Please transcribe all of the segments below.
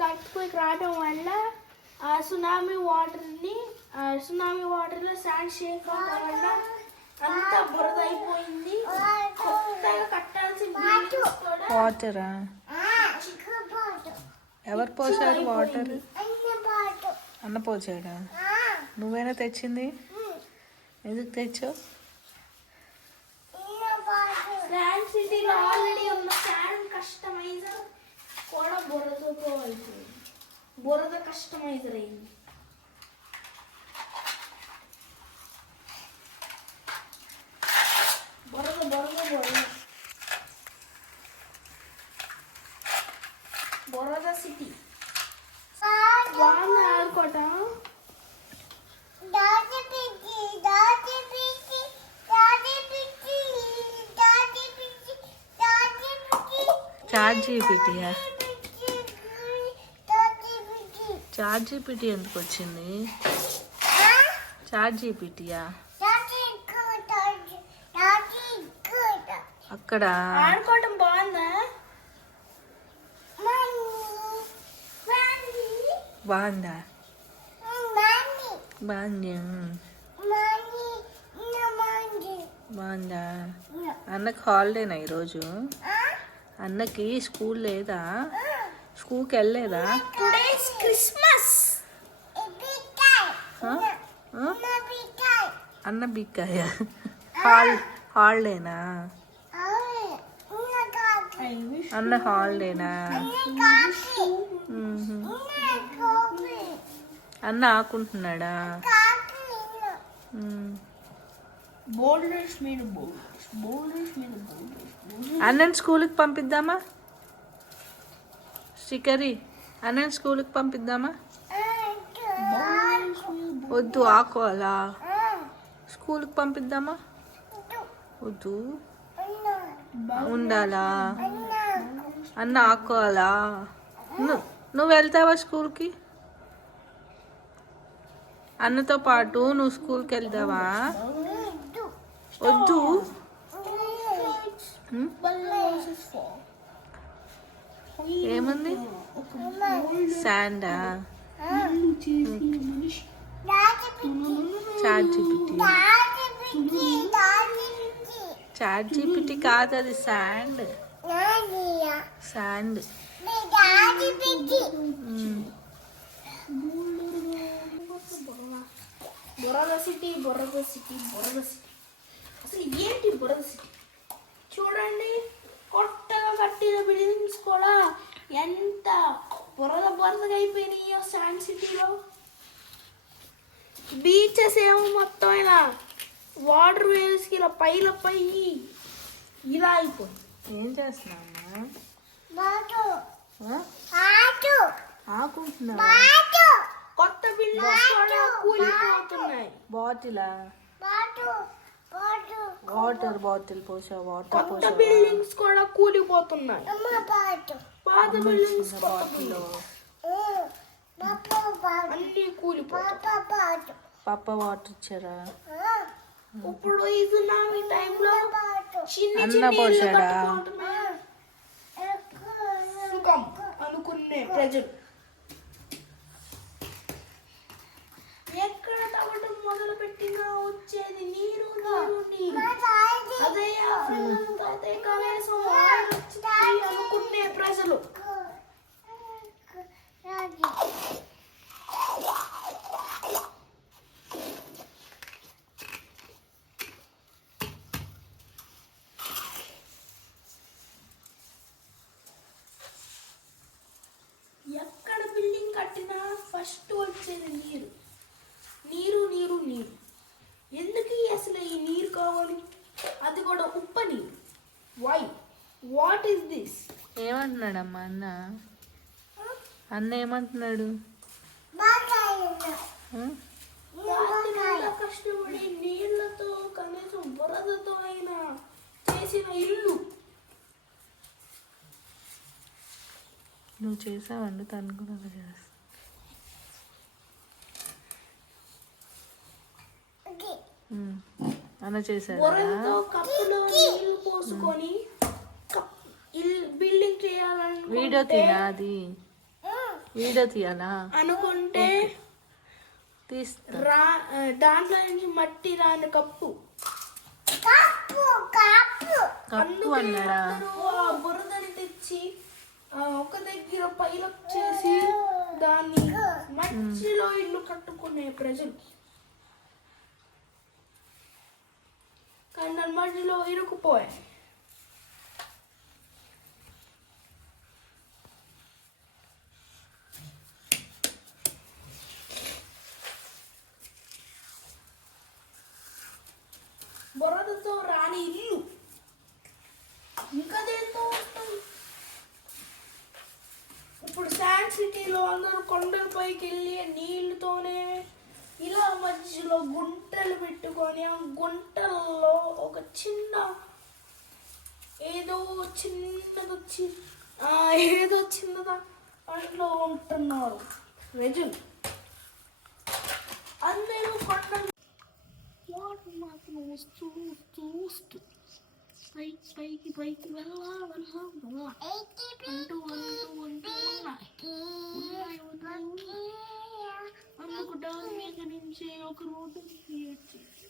కట్టుకుని రావడం వల్ల ఆ సునామీ వాటర్ని ఆ సునామీ వాటర్లో శాండ్ షేక్ అవడం వల్ల అంతా బురద అయిపోయింది కొత్తగా కట్టాల్సిన వాటరా ఎవరు పోసారు వాటర్ అన్న పోసాడా? నువ్వైనా తెచ్చింది? ఎందుకు తెచ్చావు? సిటీలో ఆల్రెడీ ఉన్న శాండ్ కస్టమైజర్ కూడా బురదతో అయిపోయింది బురద కస్టమైజర్ అయింది బురద బురద బురద బురద సిటీ బాగుంది ఆడుకోవటం చాట్ జీపీటీయా చాట్ జీపీటీ ఎందుకు వచ్చింది? చాట్ జీపీటీయా? అక్కడ? ఆడుకోవటం బాగుందా? బాగుందా. బాగుంది? బాగుందా అన్నకి హాలిడేనా ఈరోజు? అన్నకి స్కూల్ లేదా? స్కూల్కి వెళ్ళలేదా? క్రిస్మస్ అన్న బిక్కాయ హాల్ హాలిడేనా? అన్న హాలిడేనా. అన్న ఆకుంటున్నాడా? అన్నని స్కూల్కి పంపిద్దామా? శ్రీకరి అన్నని స్కూల్కి పంపిద్దామా? వద్దు ఆకోవాలా స్కూల్కి పంపిద్దామా? వద్దు. ఉండాలా? అన్న ఆకోవాలా నువ్వు వెళ్తావా స్కూల్కి? అన్నతో పాటు నువ్వు స్కూల్కి వెళ్తావా? వద్దు. ఏముంది? శాండా. Chat GPT. చాట్ జీపీటీ కాదు అది శాండ్ శాండ్. బురద సిటీ బురద సిటీ బురద సిటీ. అసలు ఏంటి బురద సిటీ? చూడండి కొత్తగా కట్టిన బిల్డింగ్స్ కూడా ఎంత బురద బురదగా అయిపోయినాయో శాండ్ సిటీలో బీచెస్ ఏమో మొత్తం ఇలా వాటర్ వేవ్స్కి ఇలా పైల పై ఇలా అయిపోయింది. ఏం చేస్తున్నావమ్మా? ఆ? ఆకుంటున్నావా? కొత్త కూలిపోతున్నాయి. బాటిలా? వాటర్ బాటిల్ పోసా వాటర్ బిల్డింగ్స్ కూడా కూలిపోతున్నాయి. Buildings bottle. అన్ని కూలిపోతాయి పప్ప వాటర్ ఇచ్చారా? ఇప్పుడు ఈ సునామీ టైంలో చిన్న చిన్న పోసాడా? సుఖం అనుకునే ప్రజలు. ఎక్కడ తవ్వటం మొదలు పెట్టినా వచ్చేది నీరు నీరు నీరు. అదే అదే కనీసం వాన వచ్చింది అనుకునే ప్రజలు ఎక్కడ బిల్డింగ్ కట్టినా ఫస్ట్ వచ్చేది నీరు నీరు నీరు నీరు ఎందుకు ఈ అసలు ఈ నీరు కావాలి అది కూడా ఉప్ప నీరు వై వాట్ ఈస్ దిస్ ఏమంటున్నాడమ్మా అన్న? అన్న ఏమంటున్నాడు? కష్టపడి నీళ్ళతో కనీసం బురదతో అయినా చేసిన ఇల్లు. నువ్వు చేసావండి తను కూడా అలా చేస్తా. అన్న చేశాడా పోసుకొని బిల్డింగ్ చేయాలని వీడియో తినా అది? వీడియో తీయాలా? అనుకుంటే రా దాంట్లో నుంచి మట్టి రాని కప్పు. కప్పు అన్నాడా? బురదని తెచ్చి ఒక దగ్గర పైలకు చేసి దాన్ని మట్టిలో ఇల్లు కట్టుకునే ప్రజలు. కానీ దాని మధ్యలో ఇరుకుపోయాయి బురదతో రాని ఇల్లు. ఇంకా దేంతో వస్తుంది? ఇప్పుడు శాండ్ సిటీలో అందరూ కొండల పైకి వెళ్ళి నీళ్ళతోనే ఇలా మధ్యలో గుంటలు పెట్టుకొని ఆ గుంటల్లో ఒక చిన్న ఏదో చిన్నది వచ్చి ఏదో చిన్నదా అందులో ఉంటున్నారు. ప్రజలు అందరూ కొండలు వాడు మాత్రం వస్తూ చూస్తూ పైకి పైకి పైకి వెళ్ళా వెళ్ళా వెళ్ళా అంటూ అంటూ అంటూ ఉన్నాయి ఉన్నాయి ఉన్నాయి ఉన్నాయి. అందుకు దాని మీద నుంచి ఒక రోడ్డు క్రియేట్ చేసి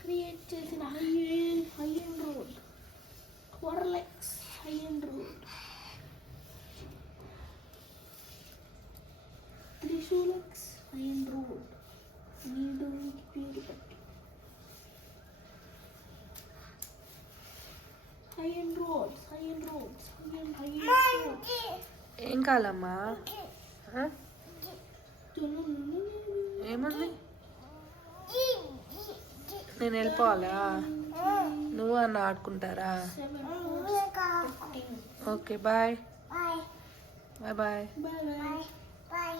క్రియేట్ చేసిన highway high and road కొరలెక్స్ high and road high and road నీడు పేరు పెట్టి roads high and high and roads ఏం కావాలమ్మా? ఏముంది? నేను వెళ్ళిపోవాలా? నువ్వు అన్న ఆడుకుంటారా? Okay bye. Bye bye. Bye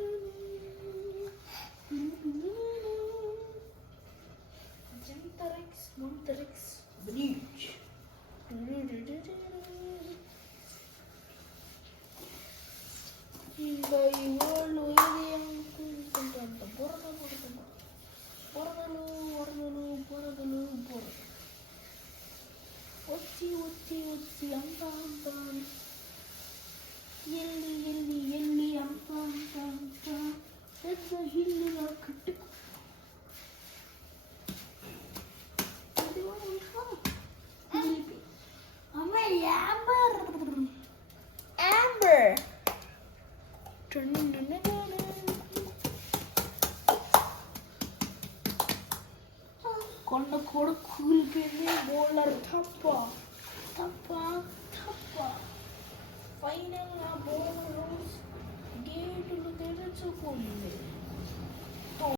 கொண்ட கூட கூல் பேரு போலர் தப்பா தப்பா. தப்பா ஃபைனலாக போலரும் கேட்டுக்கு தெரிச்சு கொண்டு